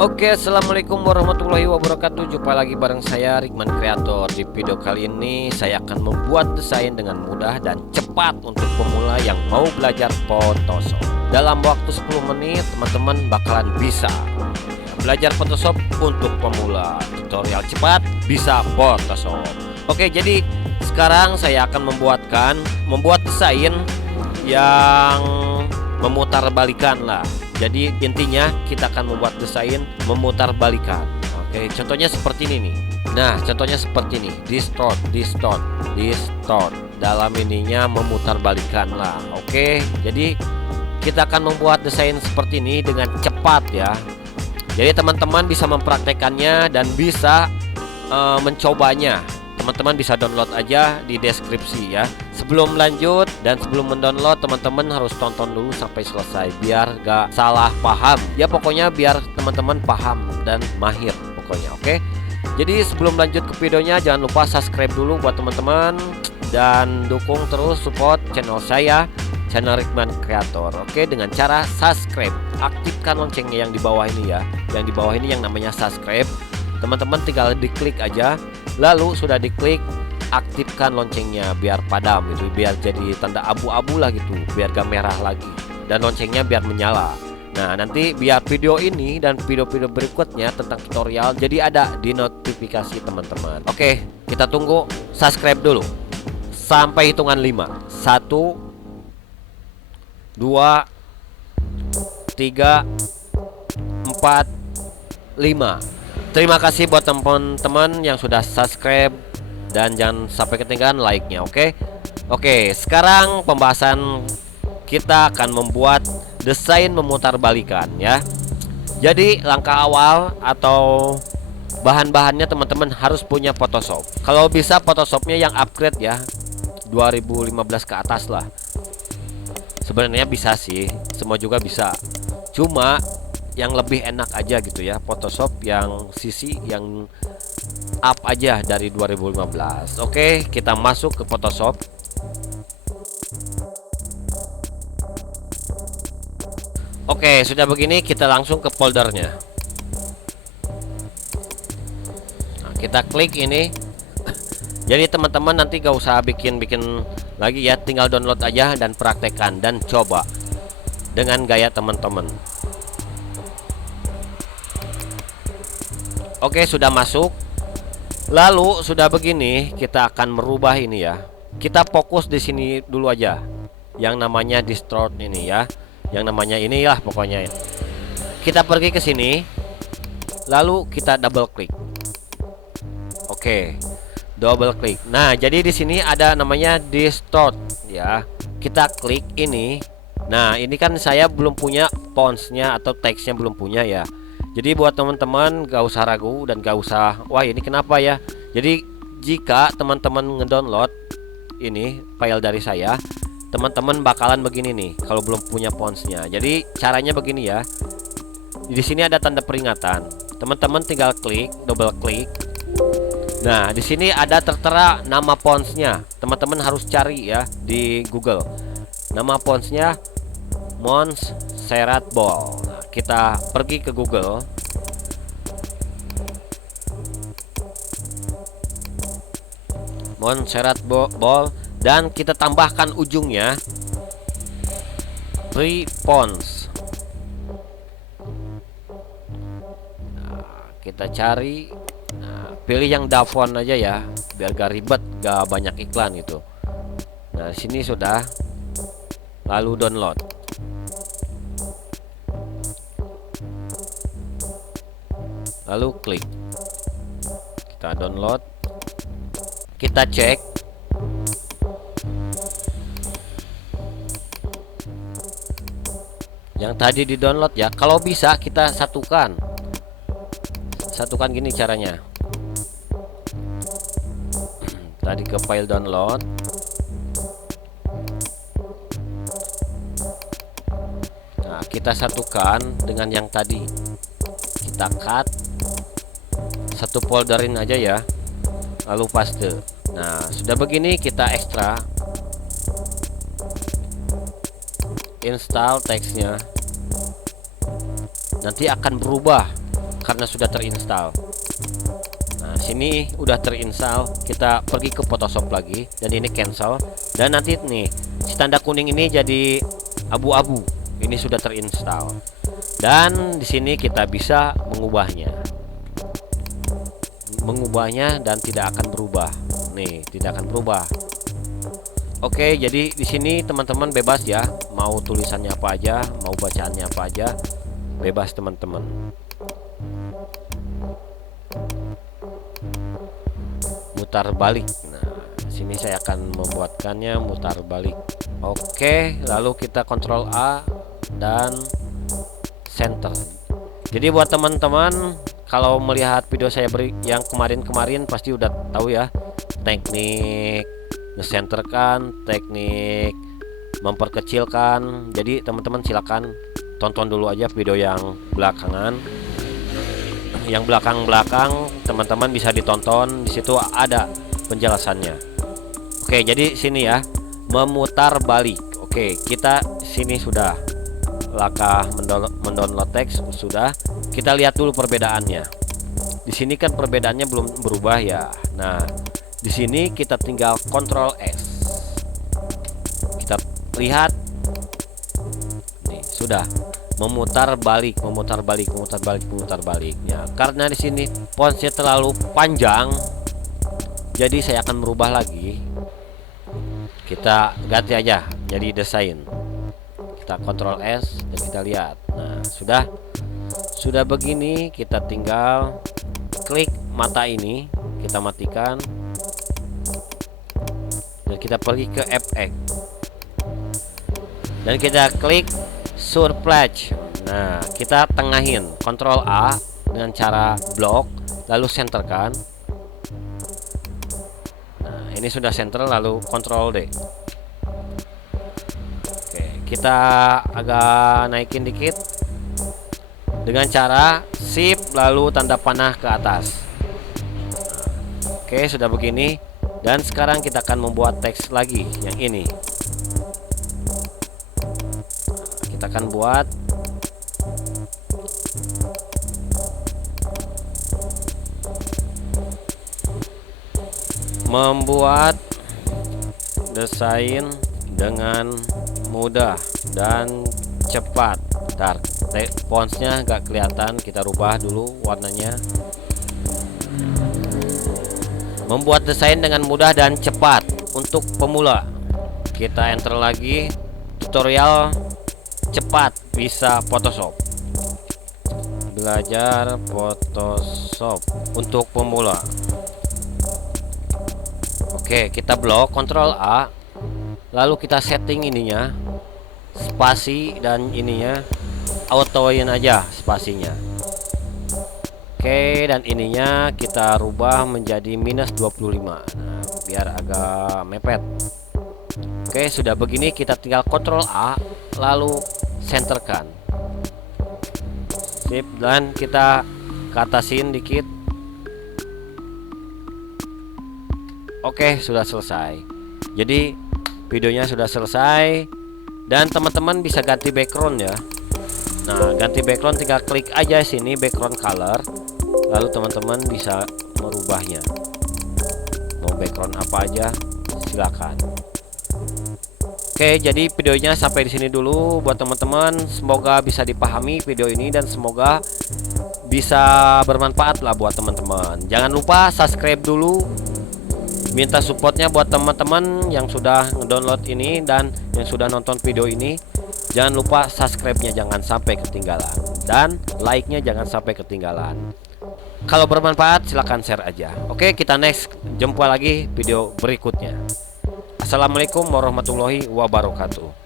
Oke, assalamualaikum warahmatullahi wabarakatuh. Jumpa lagi bareng saya Rikman Kreator. Di video kali ini saya akan membuat desain dengan mudah dan cepat untuk pemula yang mau belajar Photoshop. Dalam waktu 10 menit teman-teman bakalan bisa belajar Photoshop untuk pemula. Tutorial cepat bisa Photoshop. Oke, jadi sekarang saya akan membuat desain yang memutarbalikan lah. Jadi intinya kita akan membuat desain memutarbalikan. Oke, contohnya seperti ini nih. Nah, contohnya seperti ini. Distort. Dalam ininya memutarbalikan lah. Oke, jadi kita akan membuat desain seperti ini dengan cepat ya. Jadi teman-teman bisa mempraktekannya dan bisa mencobanya. Teman-teman bisa download aja di deskripsi ya. Sebelum lanjut dan sebelum mendownload, teman-teman harus tonton dulu sampai selesai biar gak salah paham. Ya pokoknya biar teman-teman paham dan mahir pokoknya. Oke. Jadi sebelum lanjut ke videonya, jangan lupa subscribe dulu buat teman-teman dan dukung terus support channel saya, channel Rikman Kreator. Oke, dengan cara subscribe. Aktifkan loncengnya yang di bawah ini ya. Yang di bawah ini yang namanya subscribe. Teman-teman tinggal diklik aja. Lalu sudah diklik, aktifkan loncengnya biar padam gitu, biar jadi tanda abu-abu lah gitu, biar gak merah lagi, dan loncengnya biar menyala. Nah, nanti biar video ini dan video-video berikutnya tentang tutorial jadi ada di notifikasi teman-teman. Oke, kita tunggu. Subscribe dulu sampai hitungan 5. 1 2 3 4 5. Terima kasih buat teman-teman yang sudah subscribe dan jangan sampai ketinggalan like-nya. Oke, sekarang pembahasan kita akan membuat desain memutarbalikan ya. Jadi langkah awal atau bahan-bahannya teman-teman harus punya Photoshop. Kalau bisa Photoshopnya yang upgrade ya, 2015 ke atas lah. Sebenarnya bisa sih, semua juga bisa. Cuma yang lebih enak aja gitu ya, Photoshop yang sisi yang up aja dari 2015. Oke, kita masuk ke Photoshop. Oke, sudah begini kita langsung ke foldernya. Nah, kita klik ini. Jadi teman-teman nanti gak usah bikin-bikin lagi ya, tinggal download aja dan praktekkan dan coba dengan gaya teman-teman. Oke, sudah masuk. Lalu sudah begini, kita akan merubah ini ya. Kita fokus di sini dulu aja. Yang namanya distort ini ya. Yang namanya inilah pokoknya. Kita pergi ke sini. Lalu kita double klik. Oke. Double klik. Nah, jadi di sini ada namanya distort ya. Kita klik ini. Nah, ini kan saya belum punya fontsnya atau teksnya belum punya ya. Jadi buat teman-teman gak usah ragu dan gak usah wah ini kenapa ya. Jadi jika teman-teman ngedownload ini file dari saya, teman-teman bakalan begini nih kalau belum punya fontsnya. Jadi caranya begini ya. Di sini ada tanda peringatan. Teman-teman tinggal klik, double klik. Nah, di sini ada tertera nama fontsnya. Teman-teman harus cari ya di Google. Nama fontsnya Montserrat Bold. Kita pergi ke Google. Montserrat Bold dan kita tambahkan ujungnya free fonts. Nah, kita cari. Nah, pilih yang Davon aja ya, biar gak ribet, gak banyak iklan gitu. Nah, sini sudah. Lalu download. Lalu klik. Kita download. Kita cek. Yang tadi di download ya. Kalau bisa kita satukan. Satukan gini caranya. Tadi ke file download. Nah, kita satukan dengan yang tadi. Kita cut. Satu folderin aja ya, lalu paste. Nah, sudah begini kita ekstra, install teksnya. nanti akan berubah karena sudah terinstall. Nah, sini udah terinstall, kita pergi ke Photoshop lagi dan ini cancel, dan nanti nih si tanda kuning ini jadi abu-abu. Ini sudah terinstall. Dan di sini kita bisa mengubahnya dan tidak akan berubah. Nih, tidak akan berubah. Oke, jadi di sini teman-teman bebas ya, mau tulisannya apa aja, mau bacaannya apa aja, bebas teman-teman. Mutar balik. Nah, sini saya akan membuatkannya mutar balik. Oke, lalu kita Ctrl A dan center. Jadi buat teman-teman kalau melihat video saya yang kemarin-kemarin pasti udah tahu ya, teknik ngesenterkan, teknik memperkecilkan. Jadi teman-teman silakan tonton dulu aja video yang belakangan. Yang belakang-belakang teman-teman bisa ditonton, di situ ada penjelasannya. Oke, jadi sini ya, memutar balik. Oke, kita sini sudah langkah mendownload teks sudah. Kita lihat dulu perbedaannya. Di sini kan perbedaannya belum berubah ya. Nah, di sini kita tinggal Ctrl S. Kita lihat nih, sudah memutar balik. Ya, karena di sini fontsnya terlalu panjang, jadi saya akan merubah lagi. Kita ganti aja jadi desain. Kita Ctrl S dan kita lihat. Nah, sudah begini, kita tinggal klik mata ini, kita matikan dan kita pergi ke FX dan kita klik Surplus. Nah, kita tengahin, Ctrl A dengan cara blok, lalu centerkan. Nah, ini sudah center, lalu Ctrl D. Oke, kita agak naikin dikit dengan cara Shift lalu tanda panah ke atas. Oke, sudah begini, dan sekarang kita akan membuat teks lagi yang ini. Kita akan buat membuat desain dengan mudah dan cepat. Ntar fontsnya nggak kelihatan, kita rubah dulu warnanya. Membuat desain dengan mudah dan cepat untuk pemula. Kita enter lagi, tutorial cepat bisa Photoshop. Belajar Photoshop untuk pemula. Oke, kita blok Ctrl A, lalu kita setting ininya, spasi dan ininya autoin aja spasinya. Oke, dan ininya kita rubah menjadi -25. Nah, biar agak mepet. Oke, sudah begini, kita tinggal Ctrl A lalu centerkan. Sip, dan kita ke atasin dikit. Oke, sudah selesai. Jadi videonya sudah selesai dan teman-teman bisa ganti background ya. Nah, ganti background tinggal klik aja sini background color, lalu teman-teman bisa merubahnya. Mau background apa aja silakan. Oke, jadi videonya sampai di sini dulu buat teman-teman. Semoga bisa dipahami video ini dan semoga bisa bermanfaat lah buat teman-teman. Jangan lupa subscribe dulu. Minta supportnya buat teman-teman yang sudah download ini dan yang sudah nonton video ini. Jangan lupa subscribe-nya jangan sampai ketinggalan, dan like-nya jangan sampai ketinggalan. Kalau bermanfaat silahkan share aja. Oke, kita next jumpa lagi video berikutnya. Assalamualaikum warahmatullahi wabarakatuh.